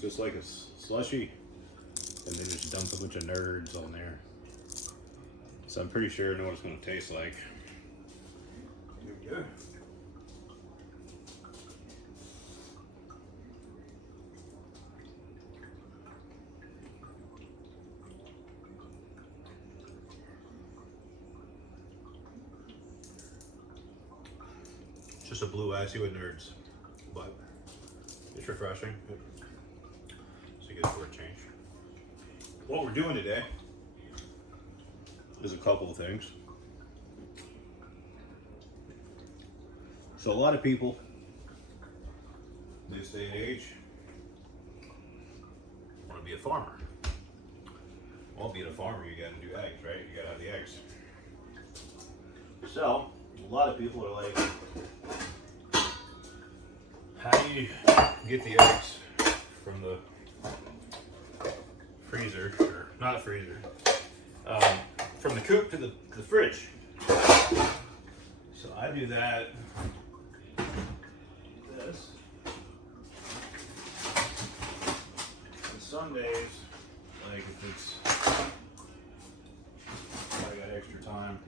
just like a slushy, and then just dump a bunch of nerds on there. So I'm pretty sure I know what it's going to taste like. There we go. Just a blue icy with nerds, but it's refreshing. So good for a change. What we're doing today is a couple of things. So a lot of people this day and age want to be a farmer. Well, being a farmer, you got to do eggs, right? You got to have the eggs. So a lot of people are like, how do you get the eggs from the freezer, or not freezer, from the coop to the fridge? So I do that. This. And some days, like if it's, if I got extra time,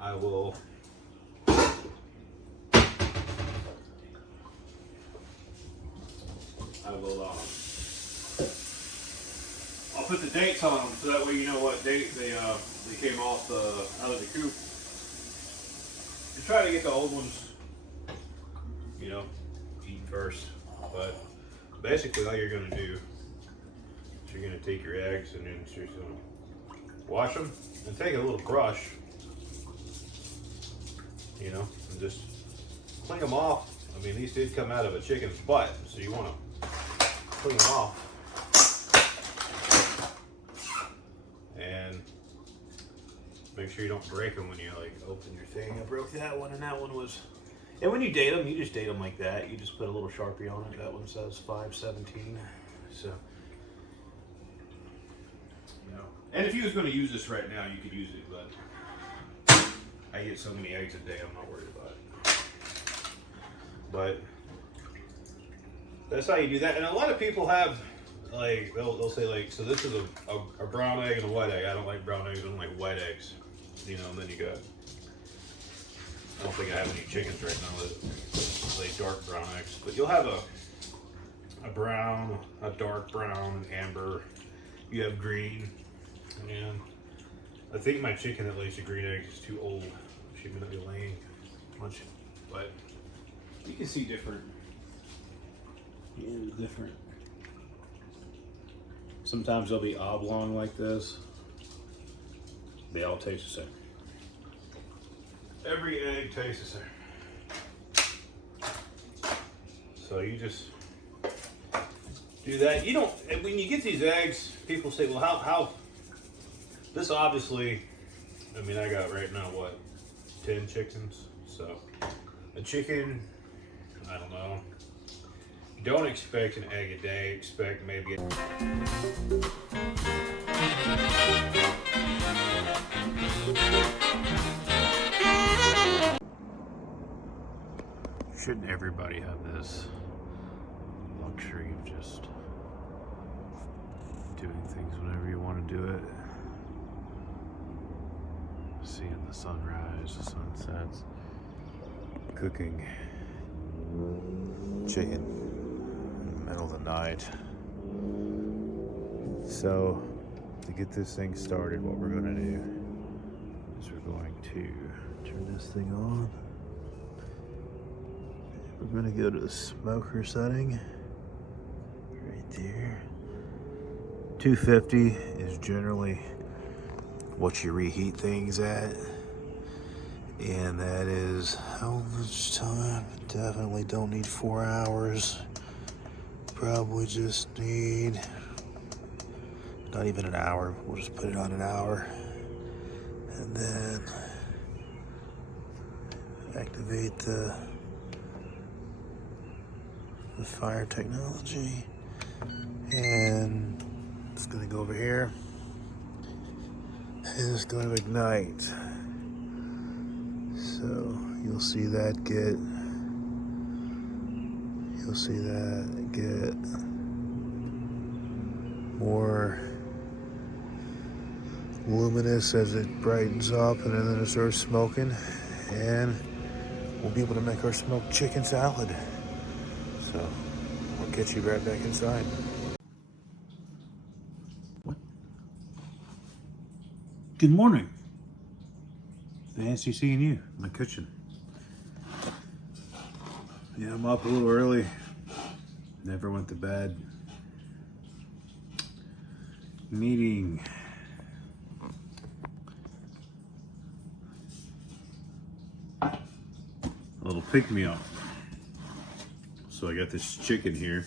I will I'll put the dates on them so that way you know what date they came off out of the coop. And try to get the old ones, you know, eaten first. But basically, all you're going to do is you're going to take your eggs and then you're going to wash them and take a little brush, you know, and just clean them off. I mean, these did come out of a chicken's butt, so you want to clean them off and make sure you don't break them when you like open your thing. I broke that one, and that one was, and when you date them, you just date them like that. You just put a little Sharpie on it. That one says 517. So, you know, and if you was going to use this right now, you could use it, but I get so many eggs a day, I'm not worried about it. But that's how you do that. And a lot of people have, like, they'll say, like, so this is a brown egg and a white egg. I don't like brown eggs, I don't like white eggs. You know, and then you got, I don't think I have any chickens right now that lay dark brown eggs. But you'll have a brown, a dark brown, amber. You have green. And I think my chicken that lays the green eggs is too old. She may not be laying much. But you can see different. Yeah, different. Sometimes they'll be oblong like this. They all taste the same. Every egg tastes the same. So you just do that. You don't, and when you get these eggs, people say, well, how, this obviously, I mean, I got right now, what, 10 chickens? So a chicken, I don't know. Don't expect an egg a day, expect maybe Shouldn't everybody have this luxury of just doing things whenever you want to do it? Seeing the sunrise, the sunsets, cooking chicken in the middle of the night. So to get this thing started, what we're going to do is we're going to turn this thing on. We're going to go to the smoker setting right there. 250 is generally what you reheat things at, and that is how much time? Definitely don't need 4 hours. Probably just need not even an hour. We'll just put it on an hour, and then activate the fire technology, and it's going to go over here and it's going to ignite. So you'll see that you'll see that get more luminous as it brightens up, and then it starts smoking, and we'll be able to make our smoked chicken salad. So I'll get you right back inside. What? Good morning. Fancy seeing you in the kitchen. Yeah, I'm up a little early. Never went to bed. Meeting. A little pick-me-up. So I got this chicken here.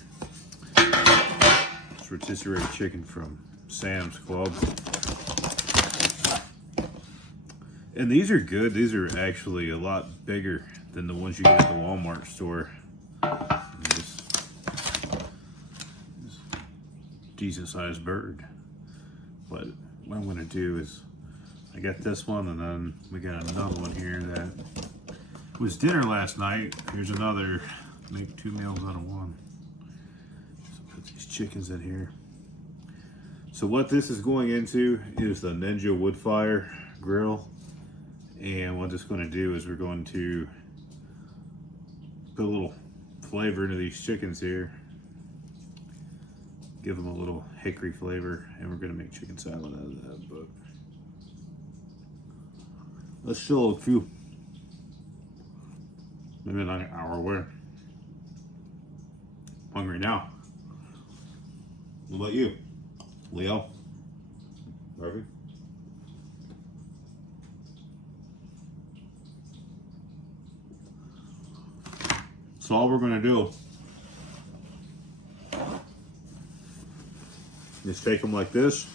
It's rotisserie chicken from Sam's Club. And these are good. These are actually a lot bigger than the ones you get at the Walmart store. This decent sized bird. But what I'm gonna do is, I got this one, and then we got another one here that was dinner last night. Here's another, make 2 meals out of one. So put these chickens in here. So what this is going into is the Ninja wood fire grill. And what it's going to do is we're going to put a little flavor into these chickens here. Give them a little hickory flavor, and we're going to make chicken salad out of that. But let's still a few, maybe like an hour away. Hungry now. What about you, Leo? Harvey? So all we're going to do is take them like this,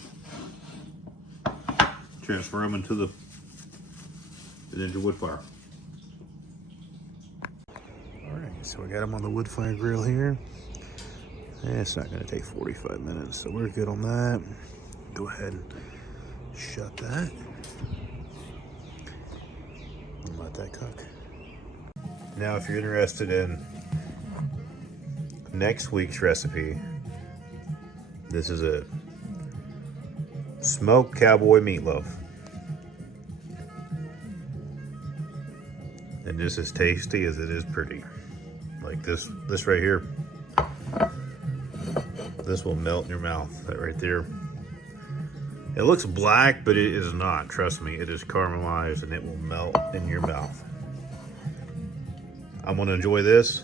transfer them into the Ninja wood fire. All right, so we got them on the wood fire grill here. And it's not going to take 45 minutes, so we're good on that. Go ahead and shut that and let that cook. Now, if you're interested in next week's recipe, this is a smoked cowboy meatloaf. And just as tasty as it is pretty. Like this right here. This will melt in your mouth, that right there. It looks black, but it is not. Trust me, it is caramelized and it will melt in your mouth. I'm gonna enjoy this,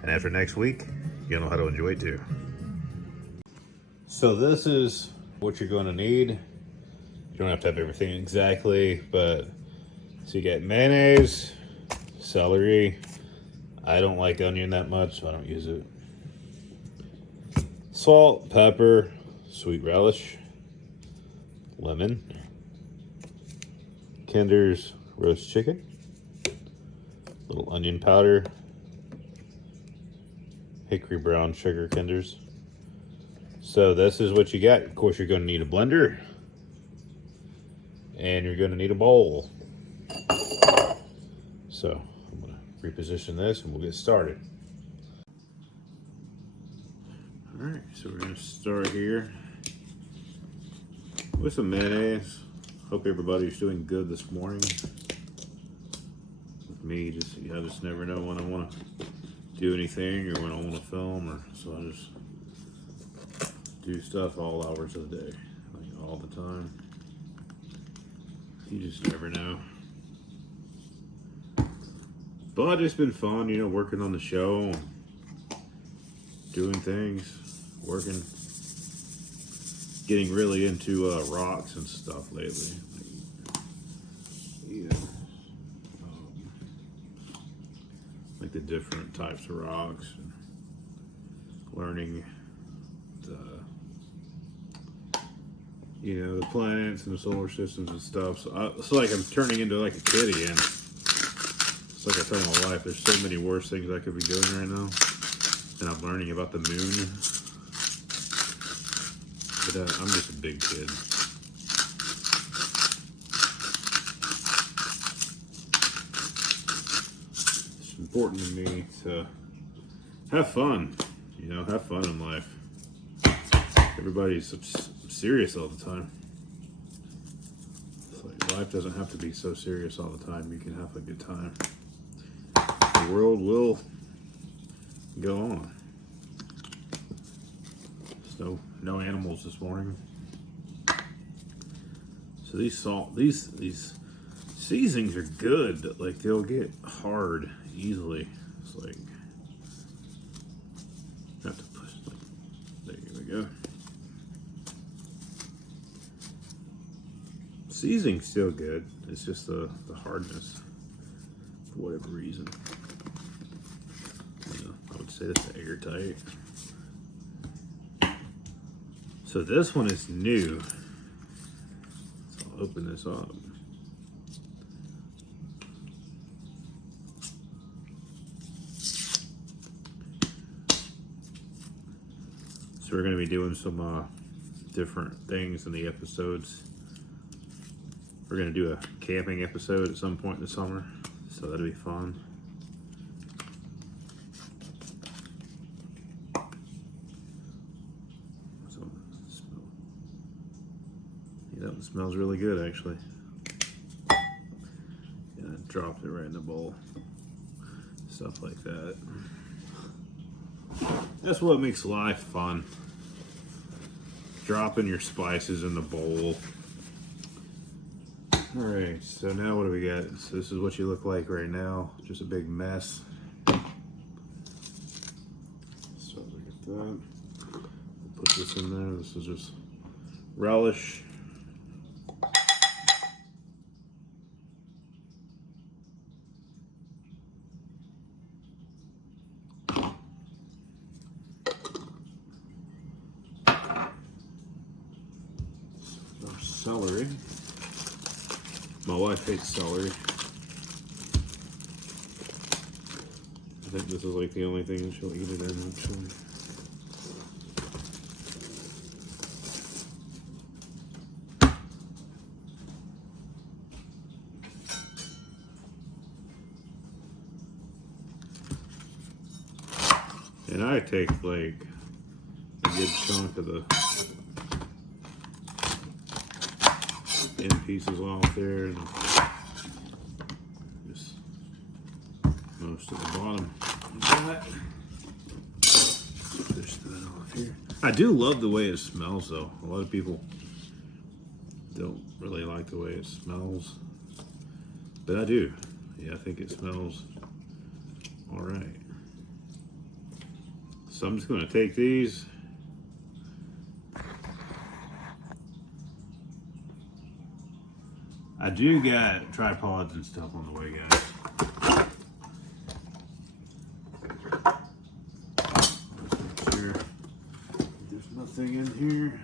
and after next week, you'll know how to enjoy it too. So this is what you're gonna need. You don't have to have everything exactly, but so you got mayonnaise, celery. I don't like onion that much, so I don't use it. Salt, pepper, sweet relish, lemon, Kinder's roast chicken, little onion powder, hickory brown sugar Kinder's. So this is what you got. Of course, you're going to need a blender, and you're going to need a bowl. So I'm going to reposition this, and we'll get started. All right, so we're going to start here with some mayonnaise. Hope everybody's doing good this morning. With me, I just never know when I want to do anything or when I want to film, or so I just do stuff all hours of the day, like all the time. You just never know. But it's been fun, you know, working on the show, doing things, working, getting really into rocks and stuff lately. Like the different types of rocks, and learning the planets and the solar systems and stuff. So it's like I'm turning into like a kid again. It's like I tell my wife, there's so many worse things I could be doing right now, and I'm learning about the moon. But I'm just a big kid. It's important to me to have fun. You know, have fun in life. Everybody's serious all the time. It's like life doesn't have to be so serious all the time. You can have a good time. The world will go on. So no animals this morning. So these seasonings are good, but like they'll get hard easily. It's like have to push. There we go. Seasoning's still good. It's just the hardness for whatever reason. I would say that's airtight. So this one is new. So I'll open this up. So we're going to be doing some different things in the episodes. We're going to do a camping episode at some point in the summer. So that'll be fun. That one smells really good, actually. Yeah, I dropped it right in the bowl. Stuff like that. That's what makes life fun. Dropping your spices in the bowl. Alright, so now what do we got? So this is what you look like right now. Just a big mess. So look at that. We'll put this in there. This is just relish. Celery. My wife hates celery. I think this is like the only thing she'll eat it in, actually. And I take like a good chunk of the end pieces off there and just most of the bottom. Push that off here. I do love the way it smells though. A lot of people don't really like the way it smells, but I do. Yeah, I think it smells all right. So I'm just going to take these. I do got tripods and stuff on the way, guys. Make sure there's nothing in here.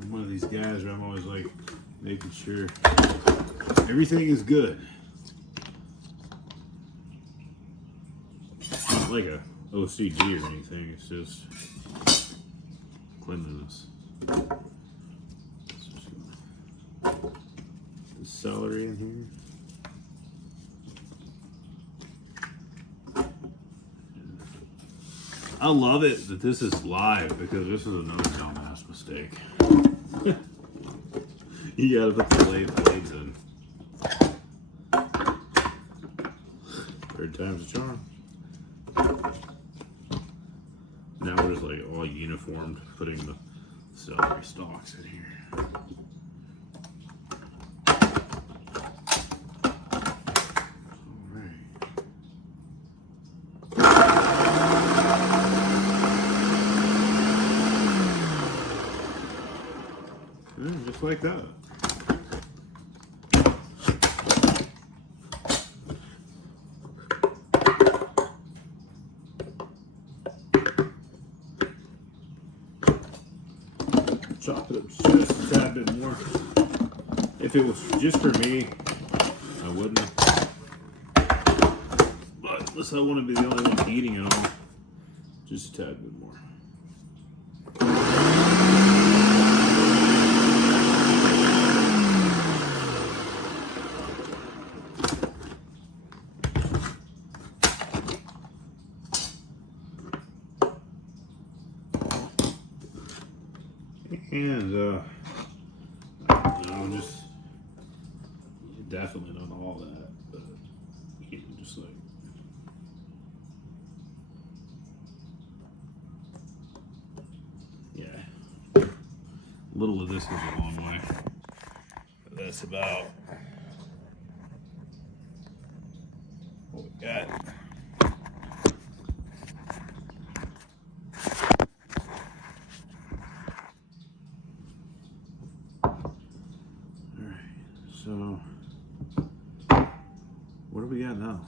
I'm one of these guys where I'm always like making sure everything is good. It's not like a OCD or anything. It's just cleanliness. Celery in here. I love it that this is live because this is another dumbass mistake. You gotta put the blades in. Third time's a charm. Now we're just like all uniformed putting the celery stalks in here. Just like that. Chop it up just a tad bit more. If it was just for me, I wouldn't. But unless I want to be the only one eating it all, just a tad bit more. And just definitely not all that, but just like. Yeah, a little of this goes a long way. That's about what we got. Alright, so what do we got now?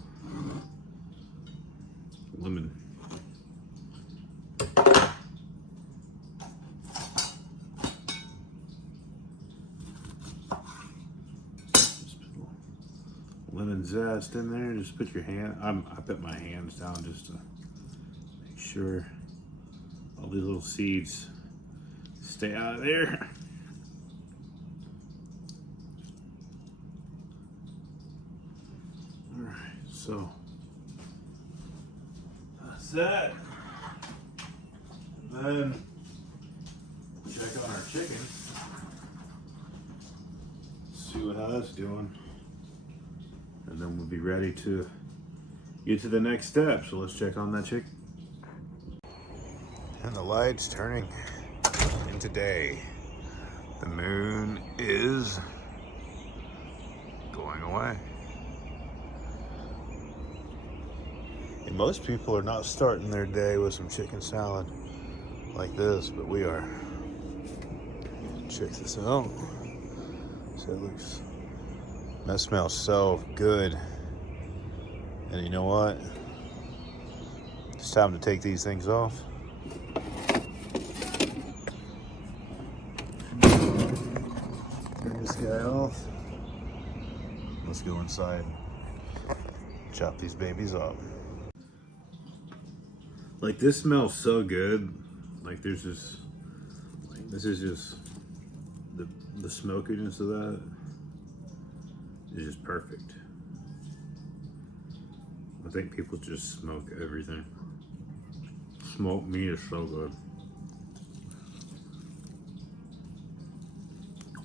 Lemon. Lemon zest in there. Just put your hand. I put my hands down just to make sure all these little seeds stay out of there. All right, so that's that. And then check on our chicken. See how that's doing. And then we'll be ready to get to the next step. So let's check on that chicken. And the light's turning into day. The moon is going away. And most people are not starting their day with some chicken salad like this, but we are. Check this out. So it looks. That smells so good. And you know what? It's time to take these things off. Turn this guy off. Let's go inside. Chop these babies off. Like, this smells so good. Like, there's just, like, this is just the smokiness of that. It's just perfect. I think people just smoke everything. Smoked meat is so good.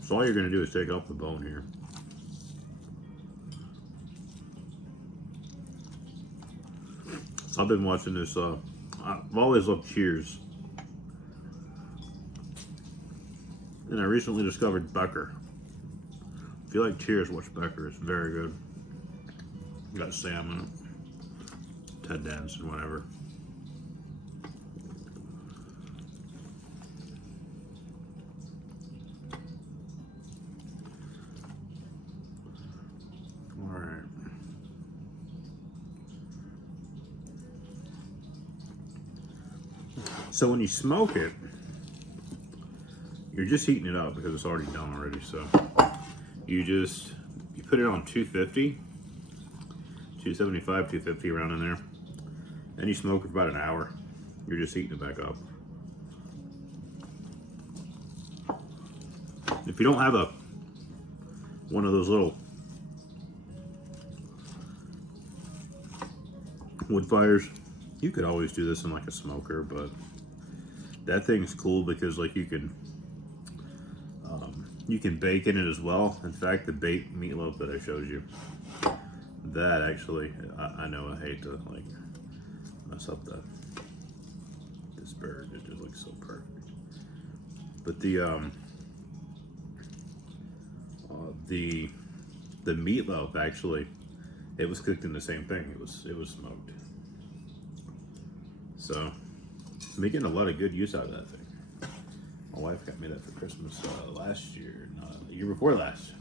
So all you're gonna do is take off the bone here. So I've been watching this, I've always loved Cheers. And I recently discovered Becker. If you like Cheers, watch Becker. It's very good. Got Sam in it. Ted Danson, whatever. Alright. So when you smoke it, you're just heating it up because it's already done already. So you put it on 250, 275, 250 around in there. Then you smoke it for about an hour. You're just heating it back up. If you don't have one of those little wood fires, you could always do this in like a smoker, but that thing's cool because like you can bake in it as well. In fact, the baked meatloaf that I showed you, that actually, I know I hate to like mess up this bird. It just looks so perfect. But the meatloaf actually, it was cooked in the same thing. It was smoked. So I'm getting a lot of good use out of that thing. My wife got me that for Christmas last year, the year before last.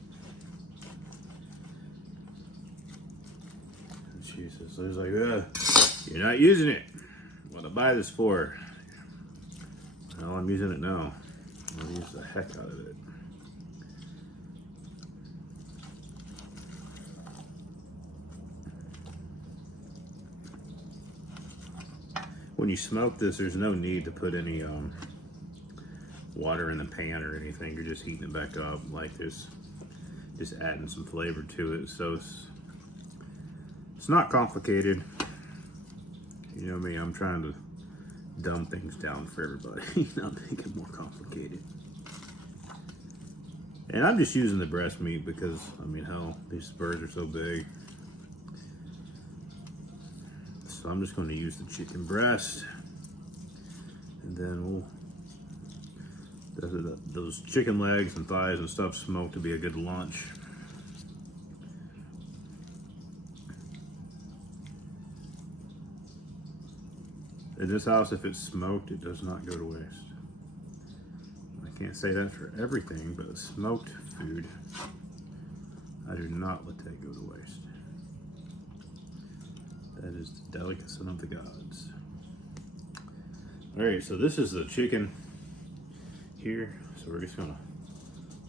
And she says, "There's like, you're not using it. What to buy this for?" Well, I'm using it now. I'll use the heck out of it. When you smoke this, there's no need to put any water in the pan or anything. You're just heating it back up, like this, just adding some flavor to it. So it's not complicated. You know me, I'm trying to dumb things down for everybody, not make it more complicated. And I'm just using the breast meat because, I mean, hell, these birds are so big. So I'm just going to use the chicken breast. And then those chicken legs and thighs and stuff smoked to be a good lunch. In this house, if it's smoked, it does not go to waste. I can't say that for everything, but smoked food, I do not let that go to waste. That is the delicacy of the gods. All right, so this is the chicken here. So we're just gonna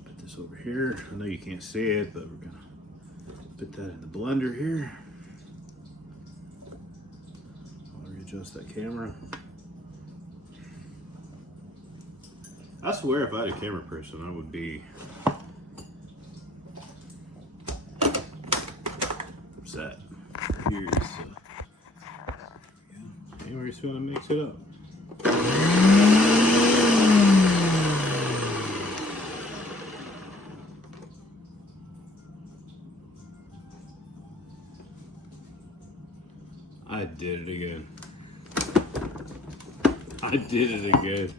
put this over here. I know you can't see it, but we're gonna put that in the blender here. I'll readjust that camera. I swear if I had a camera person, I would be upset. Here's and we're just gonna mix it up. I did it again. I did it again.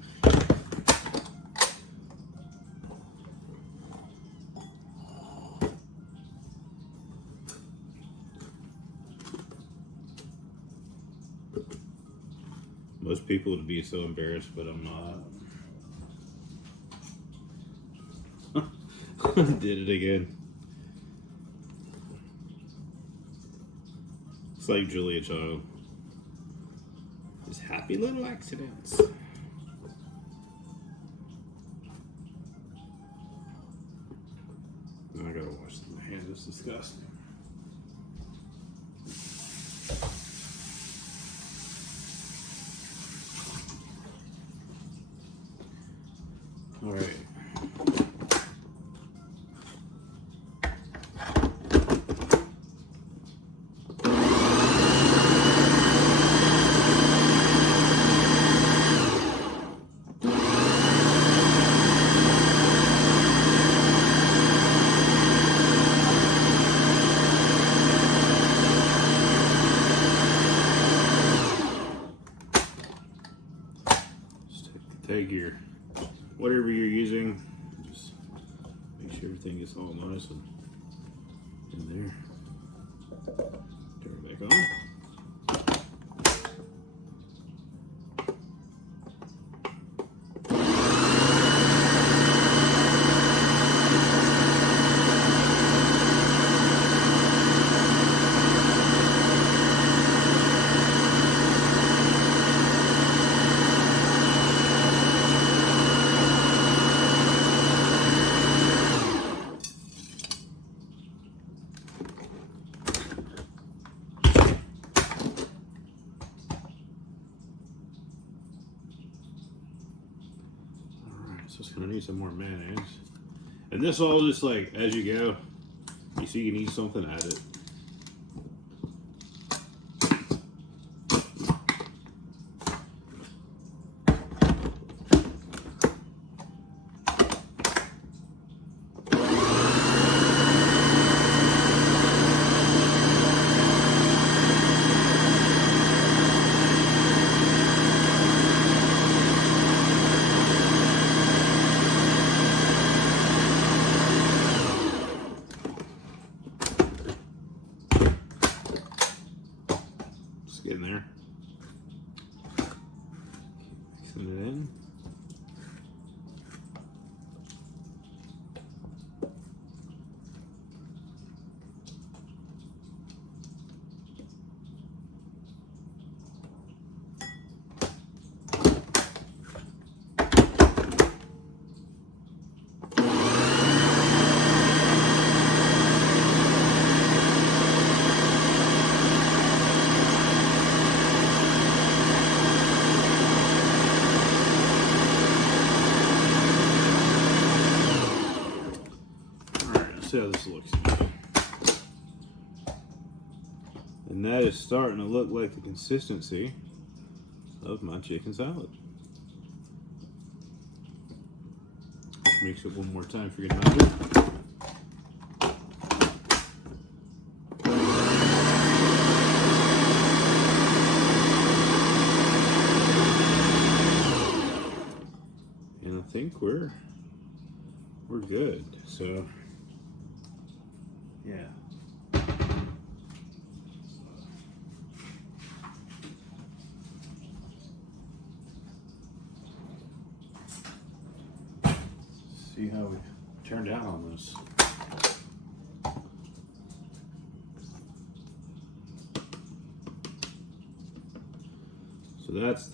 Most people would be so embarrassed, but I'm not. I did it again. It's like Julia Child. Just happy little accidents. I gotta wash my hands, it's disgusting. All right. Take your whatever you're using, just make sure everything is all nice and in there. Turn it back on. So it's gonna need some more mayonnaise. And this all just like as you go. You see you need something, add it. In there. Mixing it in. See how this looks. And that is starting to look like the consistency of my chicken salad. Mix it one more time for your number. And I think we're good. So yeah. See how we turned out on this. So that's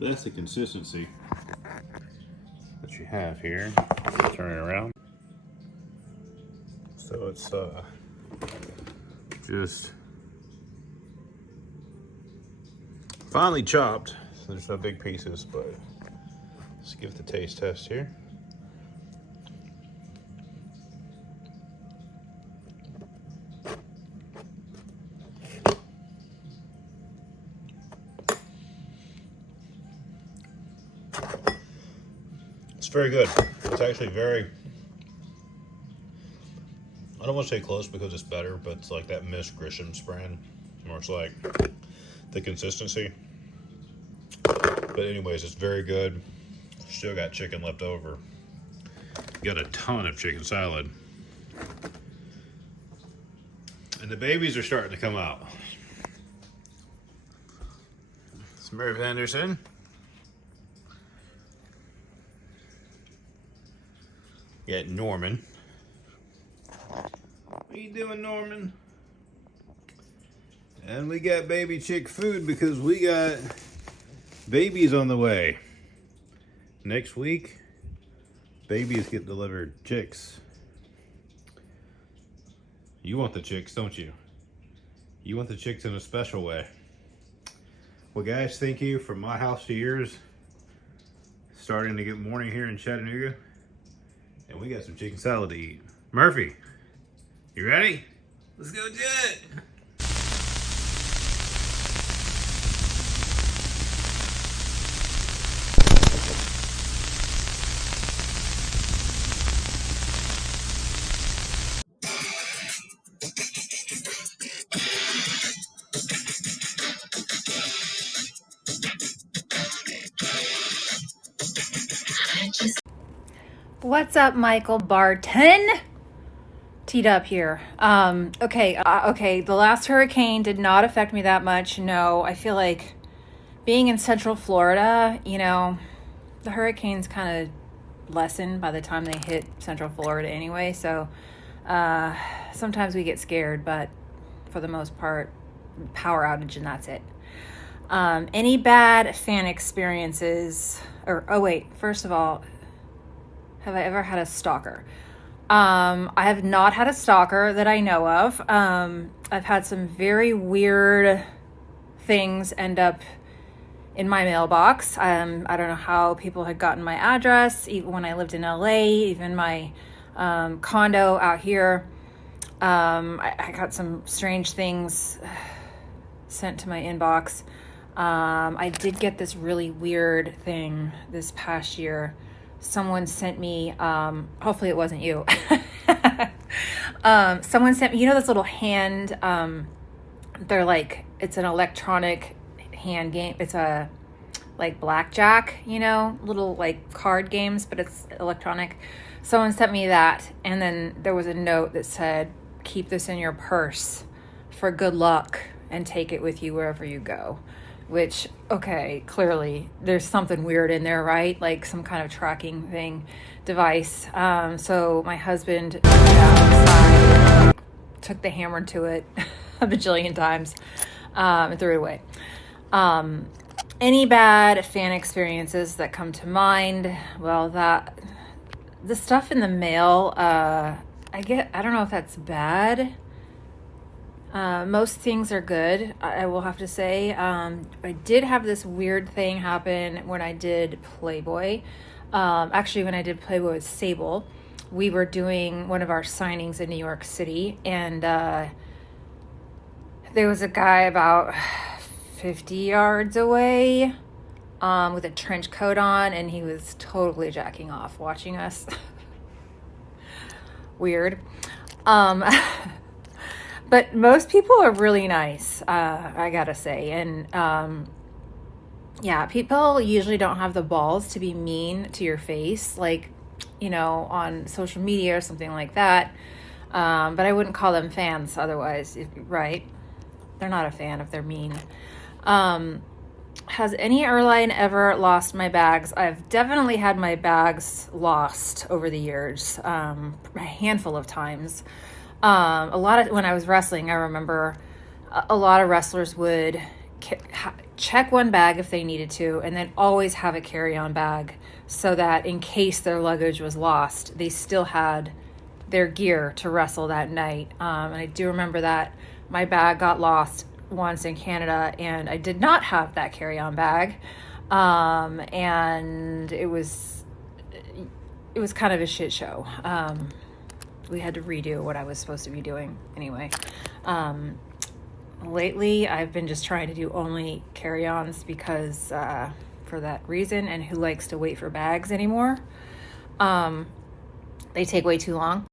that's the consistency that you have here. Turn it around. So it's just finely chopped. There's no big pieces, but let's give it the taste test here. It's very good. It's actually very, I don't want to say close because it's better, but it's like that Miss Grisham's brand, where it's like the consistency. But anyways, it's very good. Still got chicken left over. Got a ton of chicken salad. And the babies are starting to come out. It's Merv Anderson. Got Norman. What you doing, Norman? And we got baby chick food because we got babies on the way. Next week, babies get delivered. Chicks. You want the chicks, don't you? You want the chicks in a special way. Well, guys, thank you from my house to yours. Starting to get morning here in Chattanooga. And we got some chicken salad to eat. Murphy, you ready? Let's go do it. What's up, Michael Barton? Teed up here. Okay. The last hurricane did not affect me that much. No, I feel like being in Central Florida, you know, the hurricanes kind of lessen by the time they hit Central Florida anyway. So sometimes we get scared, but for the most part, power outage and that's it. Any bad fan experiences? First of all, have I ever had a stalker? I have not had a stalker that I know of. I've had some very weird things end up in my mailbox. I don't know how people had gotten my address, even when I lived in LA, even my condo out here. I got some strange things sent to my inbox. I did get this really weird thing this past year. Someone sent me, hopefully it wasn't you. Someone sent me, you know, this little hand, they're like, it's an electronic hand game. It's a, like blackjack, you know, little like card games, but it's electronic. Someone sent me that. And then there was a note that said, keep this in your purse for good luck and take it with you wherever you go. Which, okay, clearly there's something weird in there, right? Like some kind of tracking thing, device. So my husband went outside, took the hammer to it a bajillion times, and threw it away. Any bad fan experiences that come to mind? Well, the stuff in the mail, I don't know if that's bad. Most things are good, I will have to say. I did have this weird thing happen when I did Playboy. Actually, when I did Playboy with Sable, we were doing one of our signings in New York City, and there was a guy about 50 yards away with a trench coat on, and he was totally jacking off watching us. Weird. But most people are really nice, I gotta say. And yeah, people usually don't have the balls to be mean to your face, like, you know, on social media or something like that. But I wouldn't call them fans otherwise, right? They're not a fan if they're mean. Has any airline ever lost my bags? I've definitely had my bags lost over the years, a handful of times. A lot of, when I was wrestling, I remember a lot of wrestlers would check one bag if they needed to, and then always have a carry-on bag so that in case their luggage was lost, they still had their gear to wrestle that night. And I do remember that my bag got lost once in Canada, and I did not have that carry-on bag. And it was kind of a shit show. We had to redo what I was supposed to be doing anyway. Lately, I've been just trying to do only carry-ons because for that reason, and who likes to wait for bags anymore? They take way too long.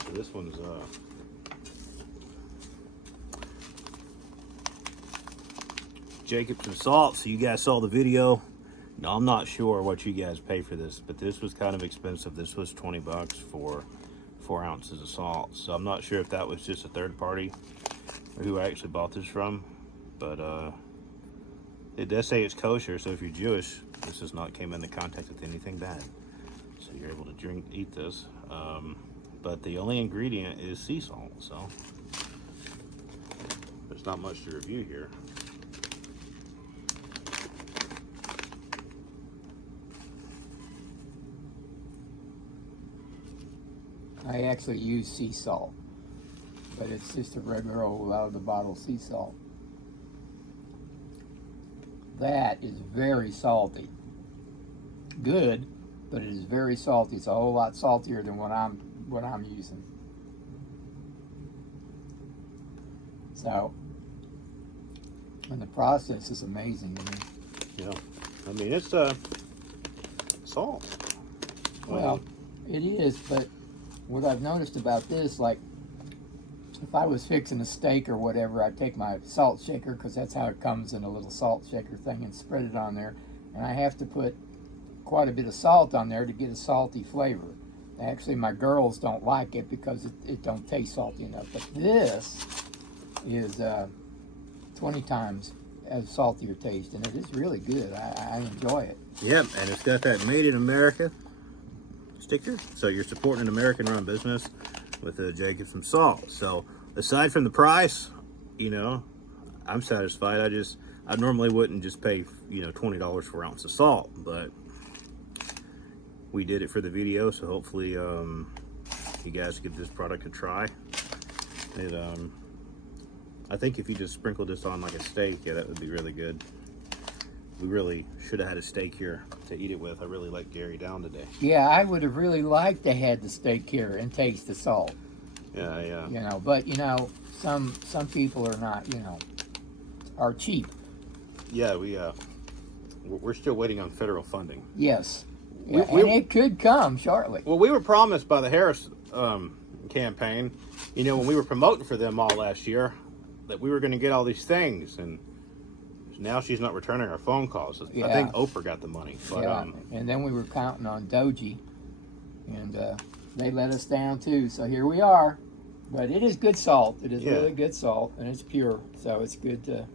So this one's Jacobson salt. So you guys saw the video. Now I'm not sure what you guys pay for this, but this was kind of expensive. This was $20 for 4 ounces of salt. So I'm not sure if that was just a third party or who I actually bought this from, but It does say it's kosher, so if you're Jewish, this has not came into contact with anything bad. So you're able to eat this. But the only ingredient is sea salt, so there's not much to review here. I actually use sea salt, but it's just a regular old out of the bottle sea salt. That is very salty. Good, but it is very salty. It's a whole lot saltier than what I'm using. So, and the process is amazing to me. Yeah, I mean it's salt. Well, it is, but what I've noticed about this, like if I was fixing a steak or whatever, I'd take my salt shaker, because that's how it comes in a little salt shaker thing, and spread it on there. And I have to put quite a bit of salt on there to get a salty flavor. Actually, my girls don't like it because it don't taste salty enough. But this is 20 times as saltier taste, and it is really good. I enjoy it. Yep, and it's got that Made in America sticker, so you're supporting an American-run business with a Jacobson salt. So aside from the price, you know, I'm satisfied. I normally wouldn't just pay, you know, $20 for an ounce of salt, but we did it for the video, so hopefully you guys give this product a try. I think if you just sprinkle this on like a steak, yeah, that would be really good. We really should have had a steak here to eat it with. I really like Gary down today. Yeah, I would have really liked to have the steak here and taste the salt. Yeah, yeah. You know, but you know, some people are not, you know, are cheap. Yeah, we're still waiting on federal funding. Yes. Yeah, and it could come shortly. Well, we were promised by the Harris campaign, you know, when we were promoting for them all last year, that we were going to get all these things, and now she's not returning our phone calls. Yeah. I think Oprah got the money. But, yeah, and then we were counting on Doji, and they let us down too. So here we are. But it is good salt. It is really good salt, and it's pure. So it's good to,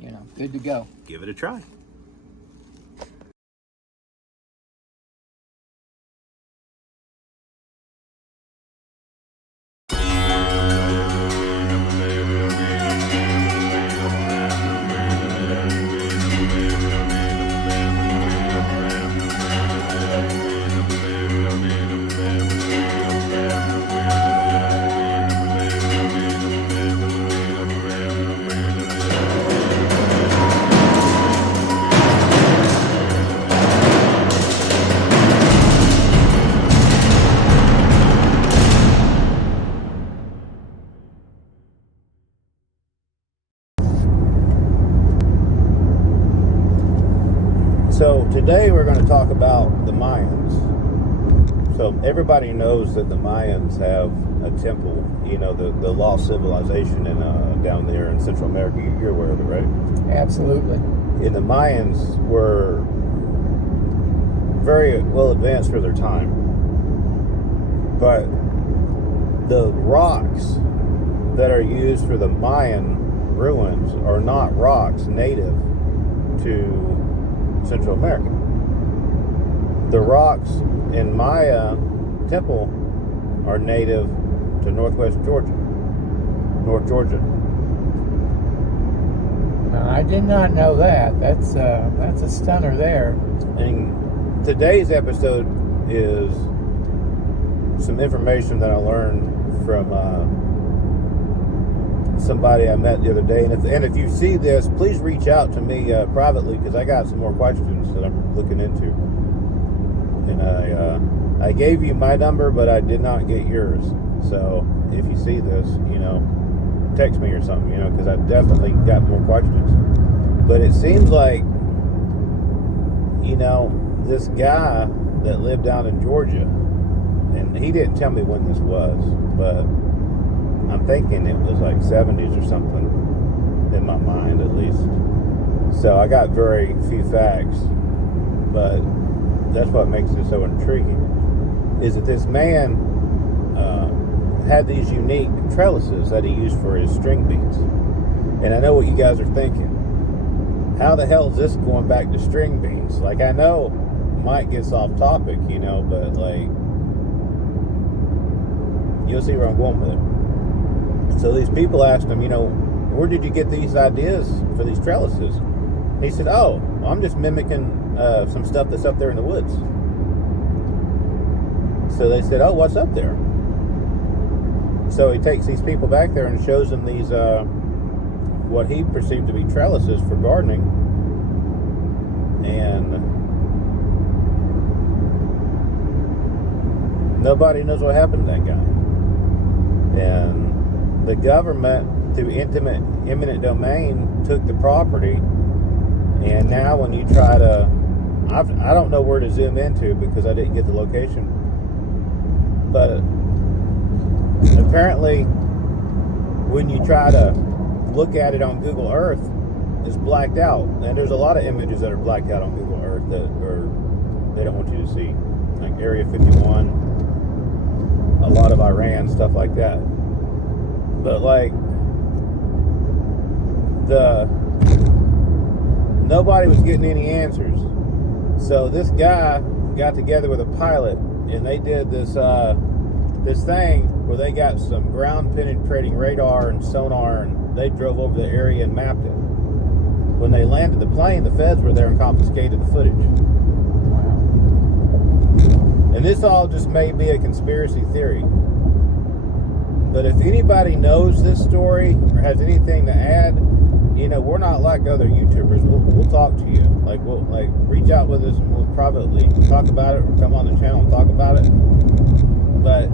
you know, good to go. Give it a try. So today we're going to talk about the Mayans. So everybody knows that the Mayans have a temple, you know, the lost civilization down there in Central America. You're aware of it, right? Absolutely. And the Mayans were very well advanced for their time. But the rocks that are used for the Mayan ruins are not rocks native to Central America. The rocks in Maya temple are native to northwest Georgia, North Georgia. No, I did not know that. That's a stunner there. And today's episode is some information that I learned from somebody I met the other day. And if you see this, please reach out to me privately, because I got some more questions that I'm looking into. And I gave you my number, but I did not get yours. So if you see this, you know, text me or something, you know, because I definitely got more questions. But it seems like, you know, this guy that lived down in Georgia, and he didn't tell me when this was, but I'm thinking it was like 70s or something, in my mind at least. So I got very few facts, but that's what makes it so intriguing, is that this man had these unique trellises that he used for his string beads. And I know what you guys are thinking. how the hell is this going back to string beans? Like, I know Mike gets off topic, you know, but like, you'll see where I'm going with it. So these people asked him, you know, where did you get these ideas for these trellises? He said, oh, I'm just mimicking some stuff that's up there in the woods. So they said, oh, what's up there? So he takes these people back there and shows them these, what he perceived to be trellises for gardening. And nobody knows what happened to that guy. And the government, through eminent domain, took the property. And now when you try to, I don't know where to zoom into because I didn't get the location. But apparently, when you try to look at it on Google Earth, it's blacked out. And there's a lot of images that are blacked out on Google Earth that they don't want you to see. Like Area 51, a lot of Iran, stuff like that. But like, nobody was getting any answers. So this guy got together with a pilot, and they did this thing where they got some ground penetrating radar and sonar, and they drove over the area and mapped it. When they landed the plane, the feds were there and confiscated the footage. Wow. And this all just may be a conspiracy theory. But if anybody knows this story or has anything to add, you know, we're not like other YouTubers. We'll talk to you. Like, we'll reach out with us and we'll privately talk about it, or come on the channel and talk about it. But,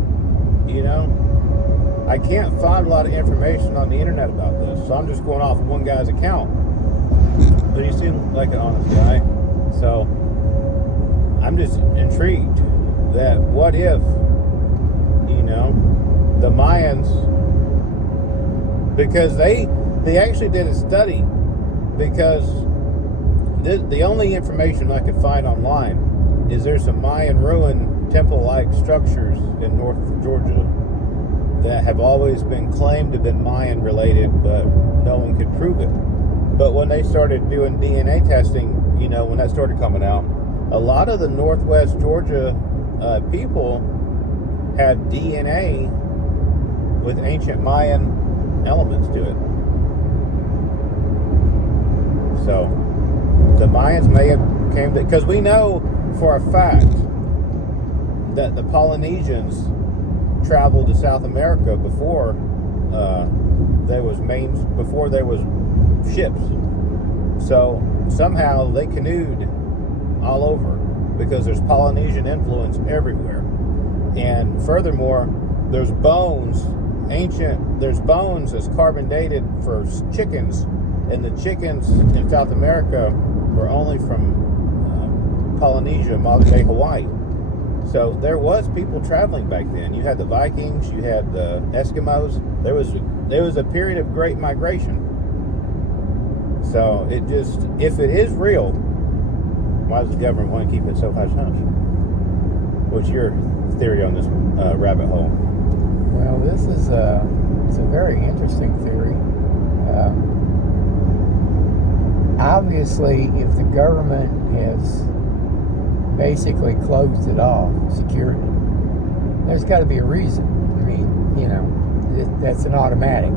you know, I can't find a lot of information on the internet about this, so I'm just going off of one guy's account. But he seemed like an honest guy. So I'm just intrigued that what if, you know, the Mayans, because they actually did a study, because the only information I could find online is there's some Mayan ruin temple-like structures in north Georgia that have always been claimed to have been Mayan related, but no one could prove it. But when they started doing DNA testing, you know, when that started coming out, a lot of the northwest Georgia people have DNA with ancient Mayan elements to it. So the Mayans may have came to, because we know for a fact that the Polynesians traveled to South America before there was ships. So somehow they canoed all over, because there's Polynesian influence everywhere. And furthermore, there's bones that's carbon dated for chickens, and the chickens in South America were only from Polynesia, modern day Hawaii. So there was people traveling back then. You had the Vikings, you had the Eskimos. There was a period of great migration. So it just, if it is real, why does the government want to keep it so hush hush? What's your theory on this rabbit hole? Well, this is it's a very interesting theory. Obviously, if the government has basically closed it off, secured it, there's got to be a reason. I mean, you know, that's an automatic.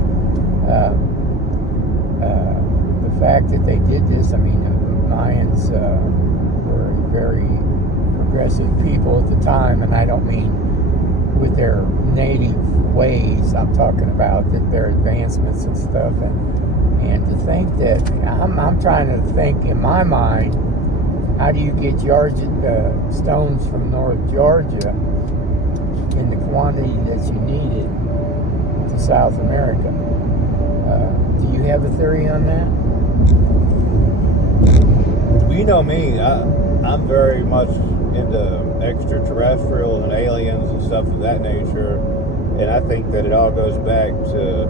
The fact that they did this, I mean, the Mayans were very progressive people at the time, and I don't mean with their native ways. I'm talking about that their advancements and stuff, and to think that I'm trying to think in my mind, how do you get stones from North Georgia in the quantity that you needed to South America? Do you have a theory on that? Well, you know me, I'm very much into extraterrestrials and aliens and stuff of that nature, and I think that it all goes back to,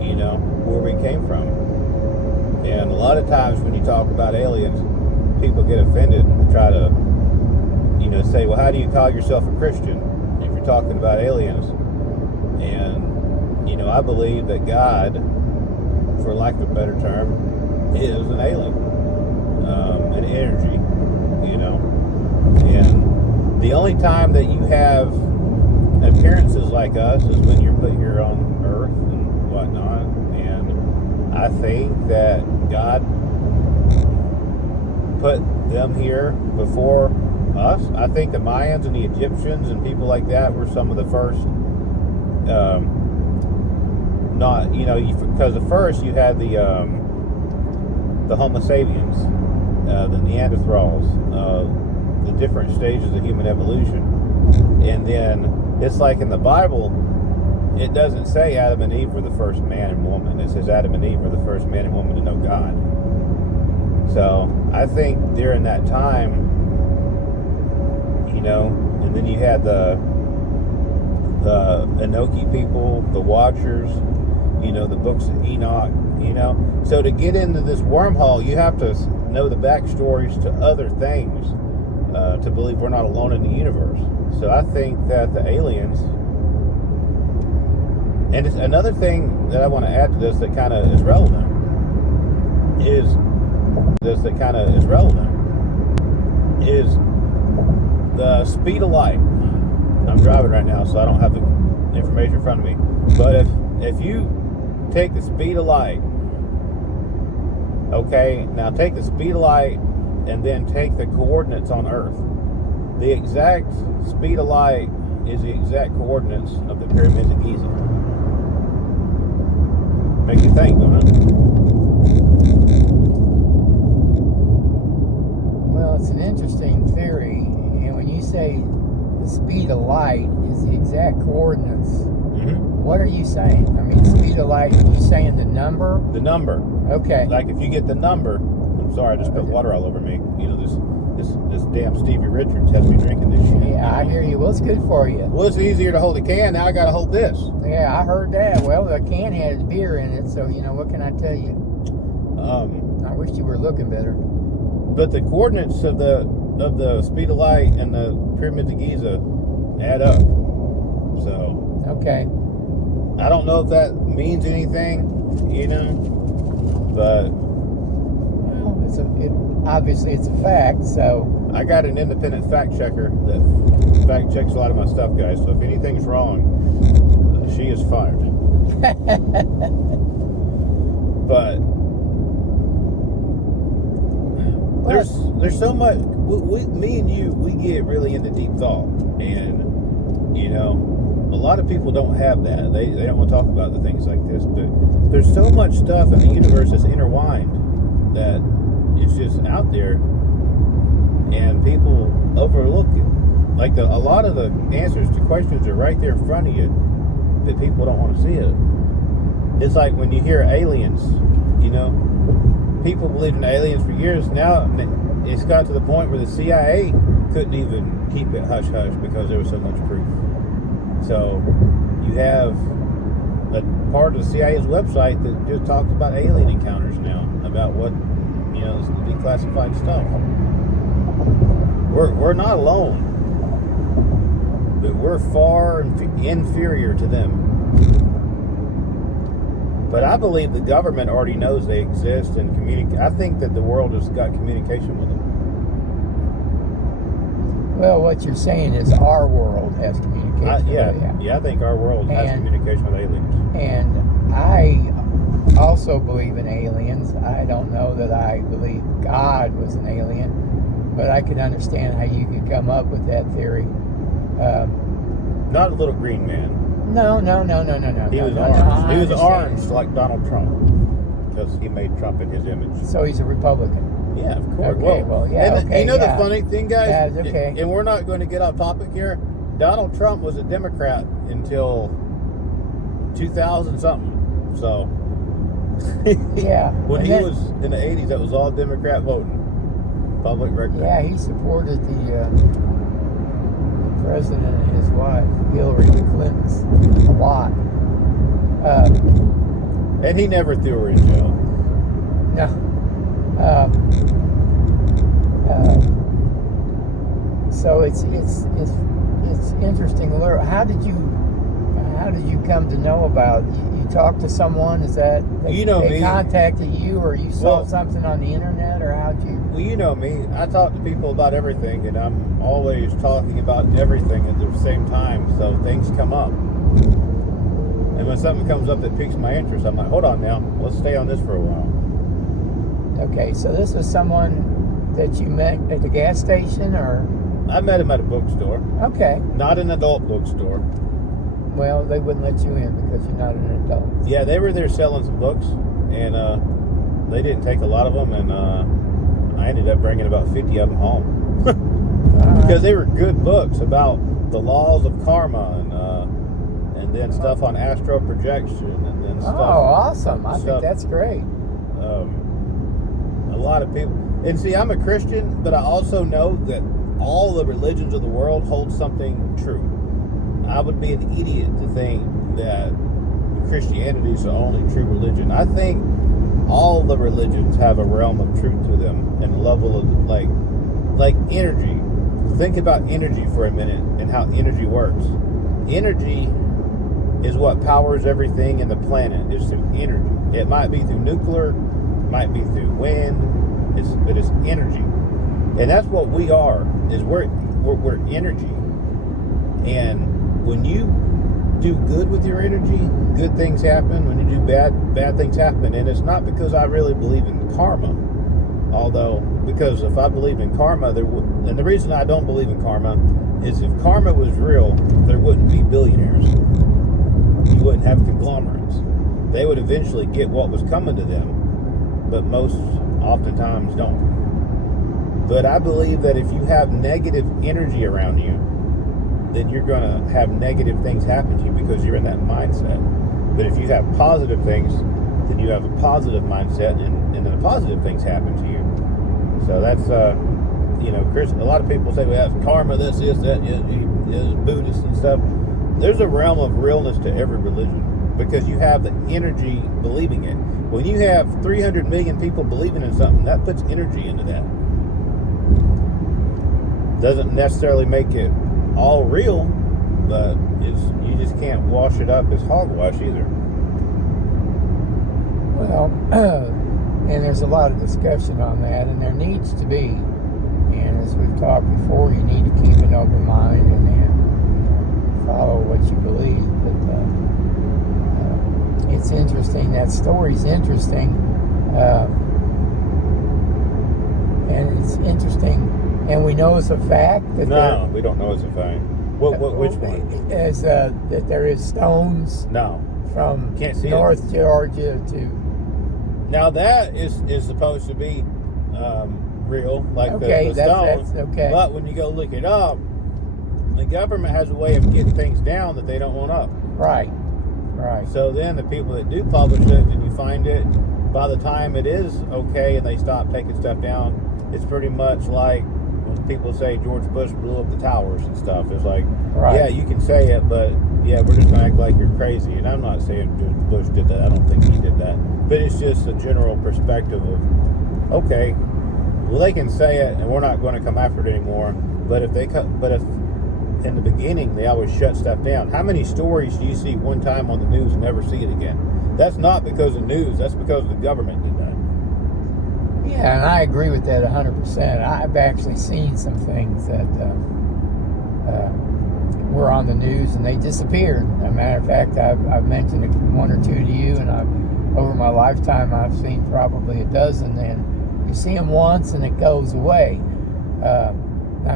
you know, where we came from. And a lot of times when you talk about aliens, people get offended and try to, you know, say, well, how do you call yourself a Christian if you're talking about aliens? And, you know, I believe that God, for lack of a better term, is an alien, an energy, you know. And the only time that you have appearances like us is when you're put here on Earth and whatnot. And I think that God put them here before us. I think the Mayans and the Egyptians and people like that were some of the first. Not, you know, because at first you had the Homo sapiens, the Neanderthals, the different stages of human evolution, and then it's like in the Bible, it doesn't say Adam and Eve were the first man and woman. It says Adam and Eve were the first man and woman to know God. So I think during that time, you know, and then you had the Enochi people, the Watchers, you know, the books of Enoch, you know. So to get into this wormhole, you have to know the backstories to other things to believe we're not alone in the universe. So I think that the aliens, and it's another thing that I want to add to this that kind of is relevant, is the speed of light. I'm driving right now, so I don't have the information in front of me. But if you take the speed of light, okay, now take the speed of light and then take the coordinates on Earth. The exact speed of light is the exact coordinates of the pyramids of Giza. Make you think, don't it? Well, it's an interesting theory, and when you say the speed of light is the exact coordinates, what are you saying? I mean, speed of light, are you saying the number? The number. Okay. Like if you get the number, I'm sorry, I just spilled water all over me. You know, this damn Stevie Richards has me drinking this shit. Yeah, I hear you. Well, it's good for you. Well, it's easier to hold a can. Now I got to hold this. Yeah, I heard that. Well, the can has beer in it, so, you know, what can I tell you? I wish you were looking better. But the coordinates of the speed of light and the pyramids of Giza add up. So. Okay. I don't know if that means anything, you know, but well, obviously it's a fact. So I got an independent fact checker that fact checks a lot of my stuff, guys. So if anything's wrong, she is fired. But there's so much. Me and you, we get really into deep thought, and you know. A lot of people don't have that. They don't want to talk about the things like this, but there's so much stuff in the universe that's intertwined that it's just out there, and people overlook it. Like a lot of the answers to questions are right there in front of you, but people don't want to see it. It's like when you hear aliens, you know, people believed in aliens for years. Now it's got to the point where the CIA couldn't even keep it hush hush because there was so much proof. So you have a part of the CIA's website that just talks about alien encounters now, about what, you know, this declassified stuff. We're not alone, but we're far inferior to them. But I believe the government already knows they exist and communicate. I think that the world has got communication with them. Well, what you're saying is our world has communication. I think our world has communication with aliens. And I also believe in aliens. I don't know that I believe God was an alien, but I can understand how you could come up with that theory. Not a little green man. No. He was orange. He was orange like Donald Trump because he made Trump in his image. So he's a Republican. Yeah, of course. Okay, You know the funny thing, guys? Yeah, okay. And we're not going to get off topic here. Donald Trump was a Democrat until 2000-something. So, yeah. When he was in the 80s, that was all Democrat voting. Public record. Yeah, he supported the president and his wife, Hillary Clinton, a lot. And he never threw her in jail. No. So it's interesting to learn. How how did you come to know about? You talked to someone? Is that You know they me. contacted you, or you saw Well- something on the internet, or how'd you? Well, you know me. I talk to people about everything, and I'm always talking about everything at the same time, so things come up. And when something comes up that piques my interest, I'm like, hold on now, let's stay on this for a while. Okay, so this was someone that you met at the gas station, or? I met him at a bookstore, Okay, not an adult bookstore. well, they wouldn't let you in because you're not an adult. Yeah, they were there selling some books, and they didn't take a lot of them, and I ended up bringing about 50 of them home. Because they were good books about the laws of karma, and then stuff on astral projection, and then stuff. Oh, awesome! I think stuff. that's great. A lot of people, and see, I'm a Christian, but I also know that all the religions of the world hold something true. I would be an idiot to think that Christianity is the only true religion. I think all the religions have a realm of truth to them and a level of like energy. Think about energy for a minute and how energy works. Energy is what powers everything in the planet. It's through energy. It might be through nuclear, might be through wind, but it's energy. And that's what we are, is we're energy. And when you do good with your energy, good things happen. When you do bad things happen. And it's not because I really believe in karma. Although, because if I believe in karma, and the reason I don't believe in karma is if karma was real, there wouldn't be billionaires. You wouldn't have conglomerates. They would eventually get what was coming to them, but most oftentimes don't. But I believe that if you have negative energy around you, then you're going to have negative things happen to you because you're in that mindset. But if you have positive things, then you have a positive mindset, and then positive things happen to you. So that's, Chris, a lot of people say we have karma, this, that, Buddhist and stuff. There's a realm of realness to every religion because you have the energy believing it. When you have 300 million people believing in something, that puts energy into that. Doesn't necessarily make it all real, but you just can't wash it up as hogwash either. Well, and there's a lot of discussion on that, and there needs to be. And as we've talked before, you need to keep an open mind and follow what you believe. But it's interesting. That story's interesting, and it's interesting. And we know it's a fact that No, we don't know it's a fact. Which one? Is that there is stones No. from Can't see North Georgia to. Now that is supposed to be real, like Okay, the that's stone. okay. But when you go look it up, the government has a way of getting things down that they don't want up. Right. So then the people that do publish it, and you find it, by the time it is okay and they stop taking stuff down, it's pretty much like when people say George Bush blew up the towers and stuff. It's like, Right. yeah, you can say it, but yeah, we're just gonna act like you're crazy. And I'm not saying George Bush did that. I don't think he did that. But it's just a general perspective of, okay, well, they can say it, and we're not going to come after it anymore. But if in the beginning they always shut stuff down, how many stories do you see one time on the news and never see it again? That's not because of news. That's because the government did that. Yeah, and I agree with that 100%. I've actually seen some things that were on the news and they disappeared. As a matter of fact, I've mentioned one or two to you, and over my lifetime I've seen probably a dozen. And you see them once and it goes away.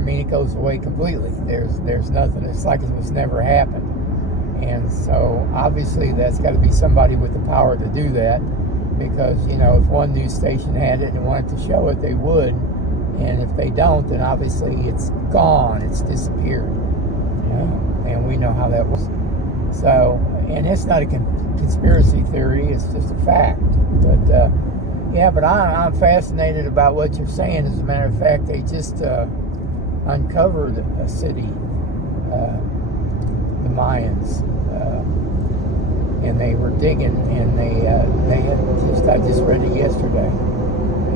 It goes away completely. There's nothing. It's like it was never happened. And so obviously that's got to be somebody with the power to do that, because if one news station had it and wanted to show it, they would. And if they don't, then obviously it's gone. It's disappeared. And we know how that was. So, and it's not a conspiracy theory. It's just a fact. But but I'm fascinated about what you're saying. As a matter of fact, they just uncovered a city, the Mayans, and they were digging, and I just read it yesterday,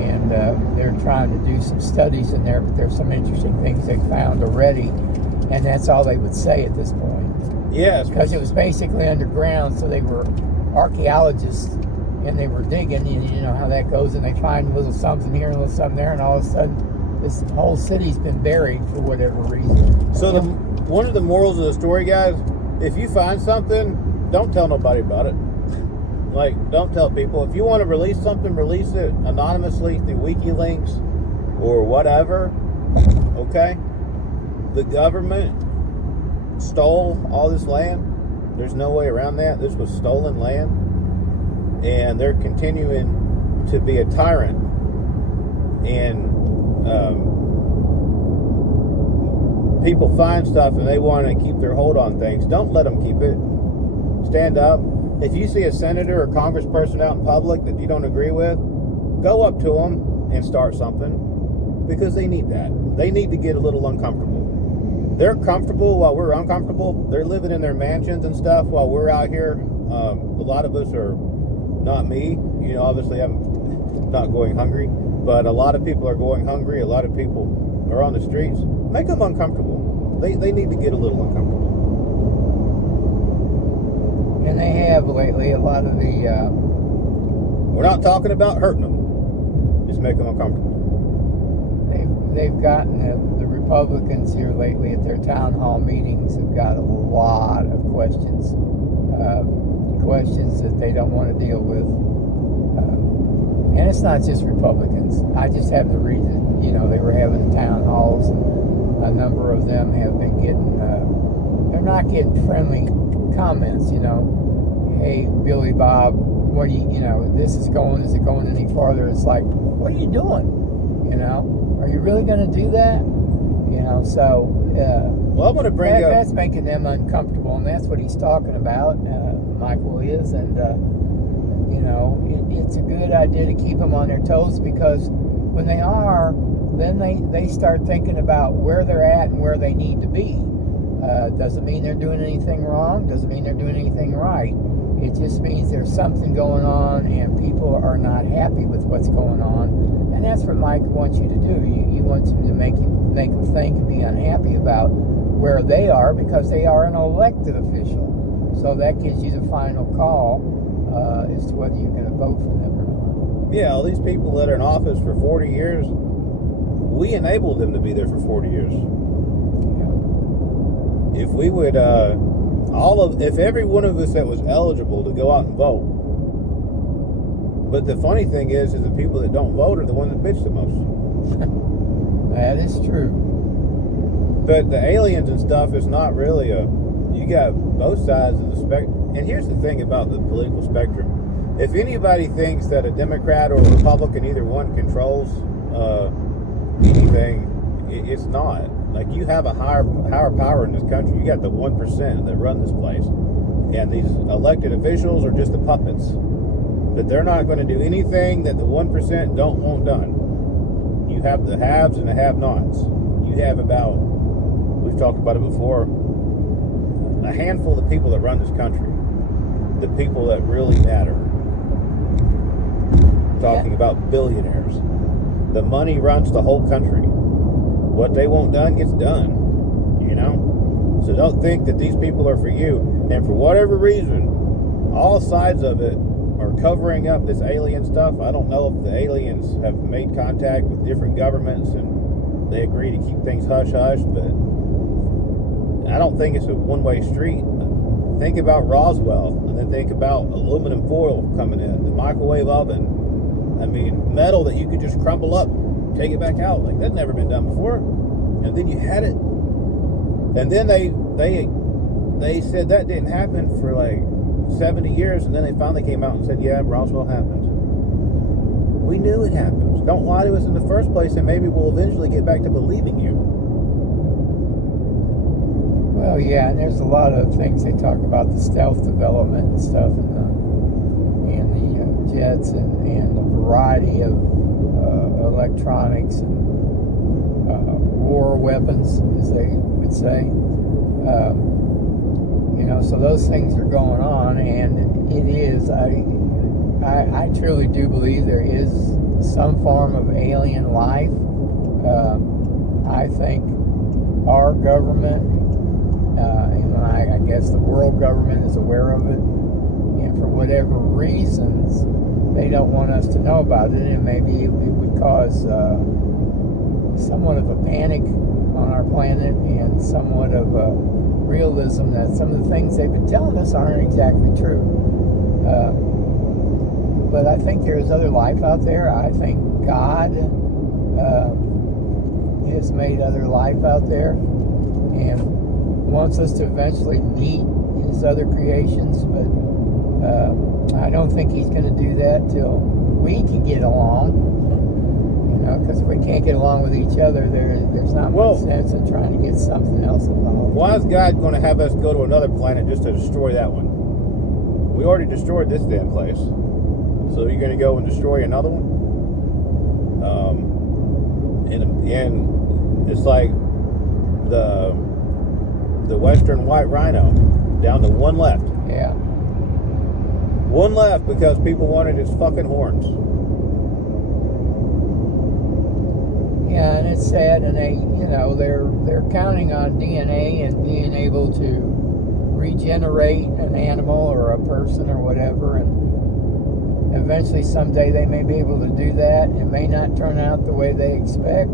and they're trying to do some studies in there, but there's some interesting things they found already, And that's all they would say at this point. Yes, Because it was basically underground, so they were archaeologists, and they were digging, and you know how that goes, and they find a little something here and a little something there, and all of a sudden, this whole city's been buried for whatever reason. So one of the morals of the story, guys, if you find something, don't tell nobody about it. Like, don't tell people. If you want to release something, release it anonymously through WikiLeaks or whatever. Okay? The government stole all this land. There's no way around that. This was stolen land. And they're continuing to be a tyrant. And people find stuff and they want to keep their hold on things. Don't let them keep it. Stand up. If you see a senator or congressperson out in public that you don't agree with, go up to them and start something, because they need that. They need to get a little uncomfortable. They're comfortable while we're uncomfortable. They're living in their mansions and stuff while we're out here. A lot of us are, not me, you know, obviously I'm not going hungry, but a lot of people are going hungry. A lot of people are on the streets. Make them uncomfortable. They need to get a little uncomfortable. And they have lately a lot of the... We're not talking about hurting them. Just make them uncomfortable. They've gotten the Republicans here lately at their town hall meetings have got a lot of questions. Questions that they don't want to deal with. And it's not just Republicans. I just happen to read that, you know, they were having town halls, and a number of them have been getting, they're not getting friendly comments, you know. Hey, Billy Bob, what do you know, this is going, is it going any farther? It's like, what are you doing? You know, are you really going to do that? You know, so, well, I'm going to bring up... That's making them uncomfortable, and that's what he's talking about, Michael is, and, you know, it's a good idea to keep them on their toes, because when they are, then they start thinking about where they're at and where they need to be. Doesn't mean they're doing anything wrong, doesn't mean they're doing anything right. It just means there's something going on and people are not happy with what's going on. And that's what Mike wants you to do. You want him to make them think and be unhappy about where they are, because they are an elected official. So that gives you the final call as to whether you're going to vote for them or not. Yeah, all these people that are in office for 40 years, we enabled them to be there for 40 years. If we would, if every one of us that was eligible to go out and vote. But the funny thing is the people that don't vote are the ones that bitch the most. That is true. But the aliens and stuff is not really you got both sides of the spectrum. And here's the thing about the political spectrum. If anybody thinks that a Democrat or a Republican, either one, controls anything, it's not. Like, you have a higher power in this country. You got the 1% that run this place. And these elected officials are just the puppets. But they're not going to do anything that the 1% don't want done. You have the haves and the have-nots. You have about, we've talked about it before, a handful of people that run this country. The people that really matter. Talking about billionaires. The money runs the whole country. What they want done gets done, you know? So don't think that these people are for you. And for whatever reason, all sides of it are covering up this alien stuff. I don't know if the aliens have made contact with different governments and they agree to keep things hush-hush, but I don't think it's a one-way street. Think about Roswell, and then think about aluminum foil coming in, the microwave oven. I mean, metal that you could just crumble up, take it back out. Like, that's never been done before. And then you had it. And then they said that didn't happen for like 70 years, and then they finally came out and said, yeah, Roswell happened. We knew it happened. Don't lie to us in the first place, and maybe we'll eventually get back to believing you. Well, yeah, and there's a lot of things they talk about, the stealth development and stuff, and the jets and the variety of electronics and war weapons, as they would say. You know, so those things are going on, and it is, I truly do believe there is some form of alien life. I think our government and I guess the world government is aware of it, and for whatever reasons, they don't want us to know about it, and maybe it would cause somewhat of a panic on our planet and somewhat of a realism that some of the things they've been telling us aren't exactly true. But I think there is other life out there. I think God has made other life out there and wants us to eventually meet his other creations, but I don't think he's going to do that till we can get along, because if we can't get along with each other, there's not much sense in trying to get something else involved. Why is God going to have us go to another planet just to destroy that one? We already destroyed this damn place. So you're going to go and destroy another one? And it's like the western white rhino, down to one left. Yeah. One left because people wanted his fucking horns. Yeah, and it's sad, and they're counting on DNA and being able to regenerate an animal or a person or whatever, and eventually someday they may be able to do that. It may not turn out the way they expect.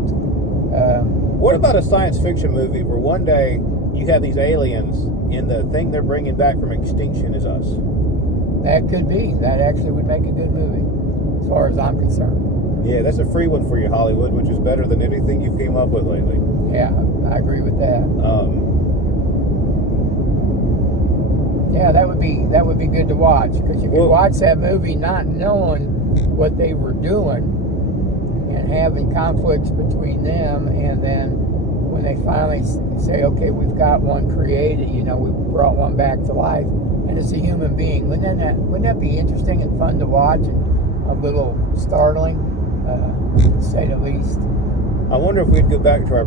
What about a science fiction movie where one day you have these aliens and the thing they're bringing back from extinction is us? That could be. That actually would make a good movie, as far as I'm concerned. Yeah, that's a free one for you, Hollywood, which is better than anything you've came up with lately. Yeah, I agree with that. Yeah, that would be good to watch, because you could watch that movie not knowing what they were doing and having conflicts between them, and then when they finally say, okay, we've got one created, we brought one back to life, and it's a human being. Wouldn't that be interesting and fun to watch, and a little startling, to say the least? I wonder if we'd go back to our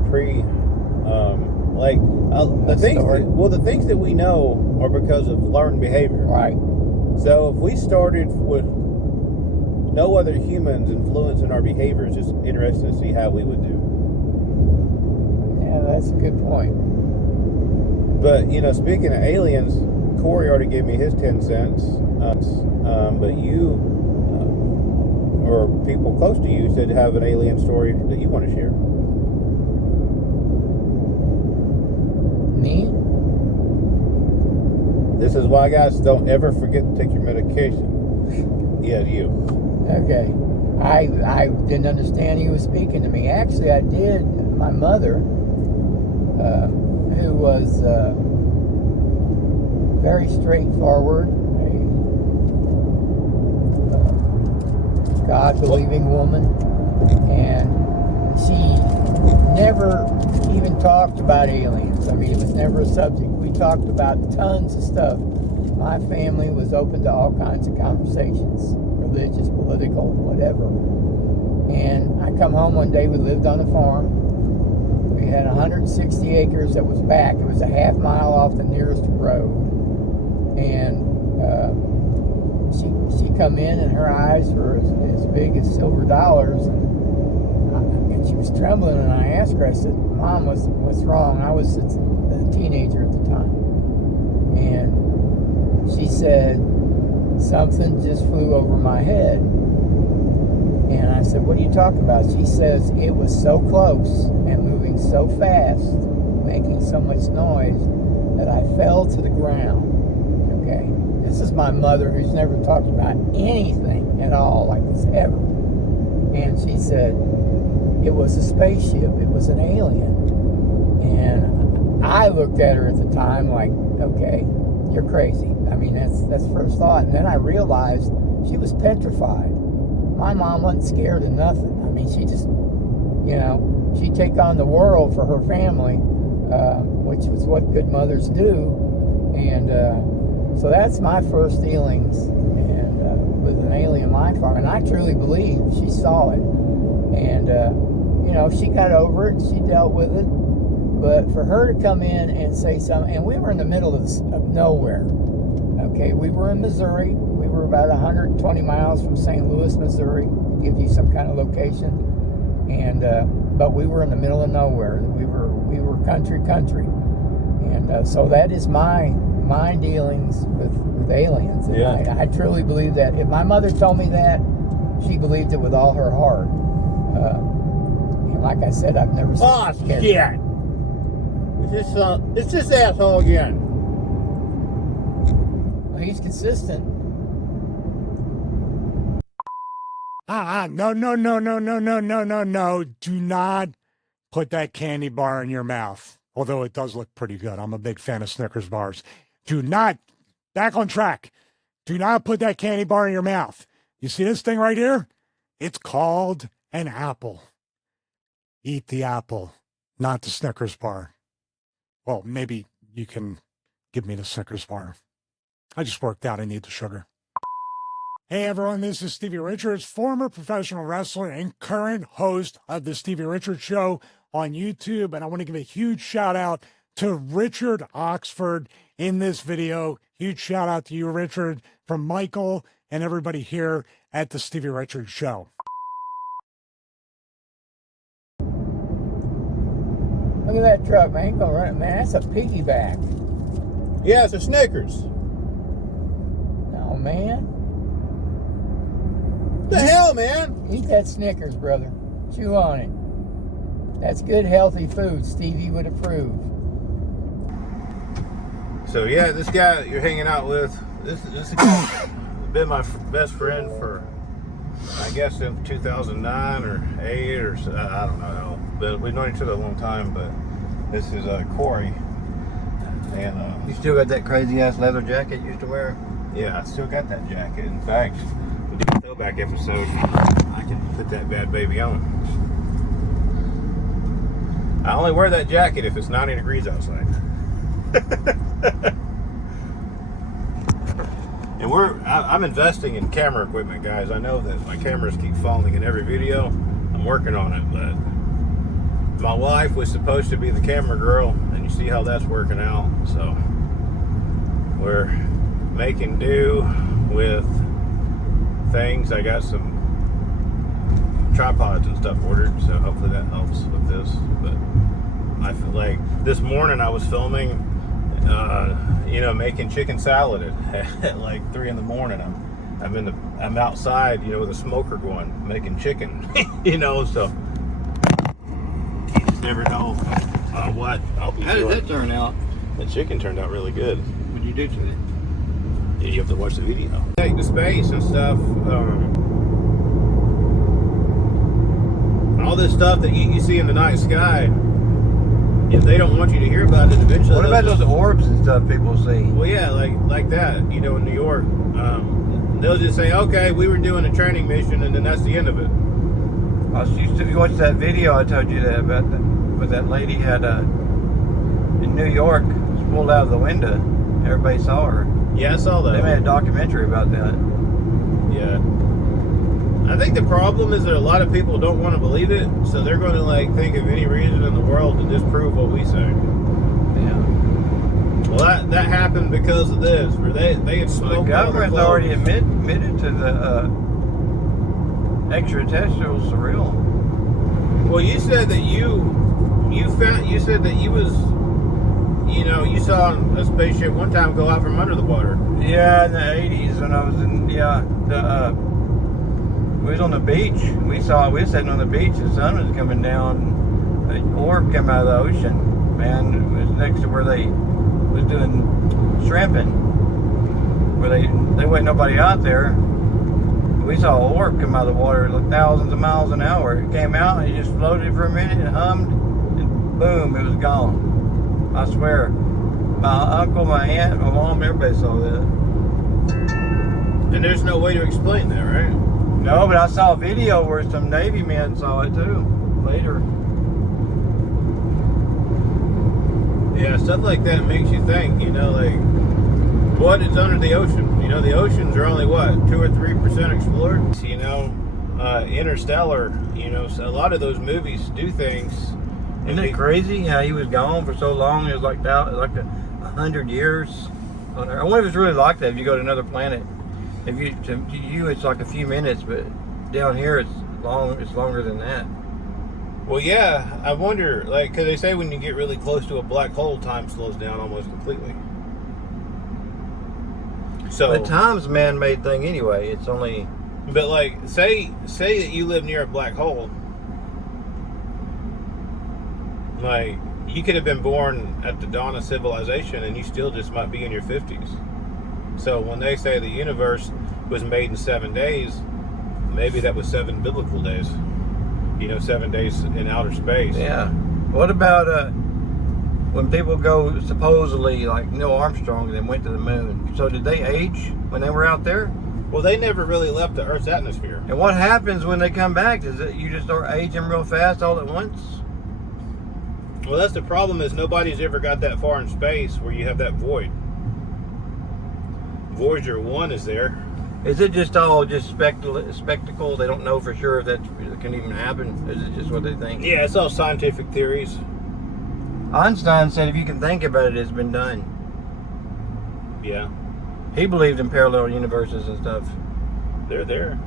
the things that we know are because of learned behavior. Right. So if we started with no other humans influencing our behavior, it's just interesting to see how we would do. Yeah, that's a good point. But, speaking of aliens, Corey already gave me his 10 cents. But you, or people close to you, said have an alien story that you want to share. Me? This is why, guys, don't ever forget to take your medication. Yeah, you. Okay. I didn't understand he was speaking to me. Actually, I did. My mother, who was very straightforward, a God-believing woman, and she never even talked about aliens. I mean, it was never a subject. We talked about tons of stuff. My family was open to all kinds of conversations, religious, political, whatever. And I come home one day, we lived on a farm. We had 160 acres that was back. It was a half mile off the nearest road. And she come in, and her eyes were as big as silver dollars. And she was trembling, and I asked her, I said, Mom, what's wrong? I was a teenager at the time. And she said, something just flew over my head. And I said, what are you talking about? She says, it was so close and moving so fast, making so much noise, that I fell to the ground. Okay? This is my mother, who's never talked about anything at all like this ever. And she said, it was a spaceship. It was an alien. And I looked at her at the time like, okay, you're crazy. I mean, that's first thought. And then I realized she was petrified. My mom wasn't scared of nothing. I mean, she just, she'd take on the world for her family, which was what good mothers do. And so that's my first dealings with an alien life form. And I truly believe she saw it. And, she got over it. She dealt with it. But for her to come in and say something, and we were in the middle of nowhere. Okay, we were in Missouri. We were about 120 miles from St. Louis, Missouri, to give you some kind of location. And but we were in the middle of nowhere. We were country, And so that is my dealings with aliens. And Yeah. I truly believe that. If my mother told me that, she believed it with all her heart. And like I said, I've never seen Oh, this shit. character. It's this asshole again. Well, he's consistent. No. Do not put that candy bar in your mouth. Although it does look pretty good. I'm a big fan of Snickers bars. Do not, back on track. Do not put that candy bar in your mouth. You see this thing right here? It's called an apple. Eat the apple, not the Snickers bar. Well, maybe you can give me the Snickers bar. I just worked out I need the sugar. Hey everyone, this is Stevie Richards, former professional wrestler and current host of the Stevie Richards Show on YouTube. And I want to give a huge shout out to Richard Oxford in this video. Huge shout out to you, Richard, from Michael and everybody here at the Stevie Richards Show. Look at that truck, man. Ain't gonna run it, man. That's a piggyback. Yeah, it's a Snickers. No, man. The hell, man? Eat that Snickers, brother. Chew on it. That's good, healthy food. Stevie would approve. So yeah, this guy you're hanging out with, this guy's been my best friend for, I guess, since 2009 or 8 or so, I don't know. But we've known each other a long time. But this is Torrie, and You still got that crazy ass leather jacket you used to wear? yeah, I still got that jacket. In fact, we did a throwback episode. I can put that bad baby on. I only wear that jacket if it's 90 degrees outside. And I'm investing in camera equipment, guys. I know that my cameras keep falling in every video. I'm working on it, but my wife was supposed to be the camera girl, and you see how that's working out. So we're making do with things. I got some tripods and stuff ordered, so hopefully that helps with this. But I feel like this morning I was filming making chicken salad at like 3 in the morning. I'm outside, with a smoker going, making chicken, so you just never know what I'll be How did doing. that turn out? The chicken turned out really good. What'd you do to it? You have to watch the video. Take the space and stuff. All this stuff that you see in the night sky, if they don't want you to hear about it, eventually. What about those orbs and stuff people see? Well, yeah, like that. In New York, they'll just say, "Okay, we were doing a training mission," and then that's the end of it. You watched that video I told you that about but that lady had in New York was pulled out of the window. Everybody saw her. Yeah, I saw that. They made a documentary about that. Yeah. I think the problem is that a lot of people don't want to believe it, so they're going to think of any reason in the world to disprove what we say. Yeah. Well, that happened because of this, where they had smoked. The government's already admitted to the extraterrestrials are real. Well, you said that you said that you was, you saw a spaceship one time go out from under the water. Yeah, in the 80s when I was we was on the beach. We were sitting on the beach. The sun was coming down. The orb came out of the ocean. Man, it was next to where they was doing shrimping. Where they wasn't nobody out there. We saw an orb come out of the water, like thousands of miles an hour. It came out and it just floated for a minute and hummed, and boom, it was gone. I swear. My uncle, my aunt, my mom, everybody saw that. And there's no way to explain that, right? No, but I saw a video where some Navy men saw it too later. Yeah, stuff like that makes you think, what is under the ocean? The oceans are only, 2 or 3% explored? Interstellar, so a lot of those movies do things. Isn't it crazy how he was gone for so long? It was like 100 years. I wonder if it's really like that if you go to another planet. To you it's like a few minutes, but down here it's longer than that. Well, yeah, I wonder, like, because they say when you get really close to a black hole, time slows down almost completely. So, But time's a man-made thing anyway. It's only. but like, say that you live near a black hole, like, you could have been born at the dawn of civilization, and you still just might be in your 50s. So when they say the universe was made in 7 days, maybe that was 7 biblical days. 7 days in outer space. Yeah. What about when people go supposedly like Neil Armstrong and went to the moon? So did they age when they were out there? Well, they never really left the Earth's atmosphere. And what happens when they come back? Is it you just start aging real fast all at once? Well, that's the problem, is nobody's ever got that far in space where you have that void. Voyager 1 is there. Is it just all just spectacle? They don't know for sure if that can even happen. Is it just what they think? Yeah, it's all scientific theories. Einstein said if you can think about it, it's been done. Yeah, He believed in parallel universes and stuff. they're there.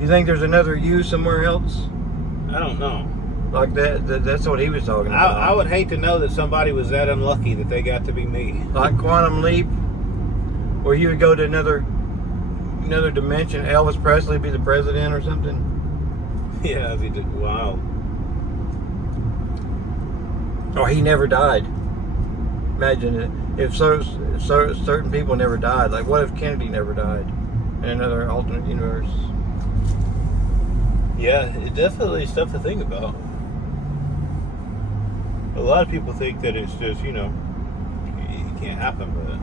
You think there's another you somewhere else? I don't know. Like that's what he was talking about. I would hate to know that somebody was that unlucky that they got to be me. Like Quantum Leap, where you would go to another dimension. Elvis Presley be the president or something. Yeah, they did. Wow. Or he never died. Imagine it. If certain people never died. Like what if Kennedy never died in another alternate universe? Yeah, it definitely is stuff to think about. A lot of people think that it's just, it can't happen, but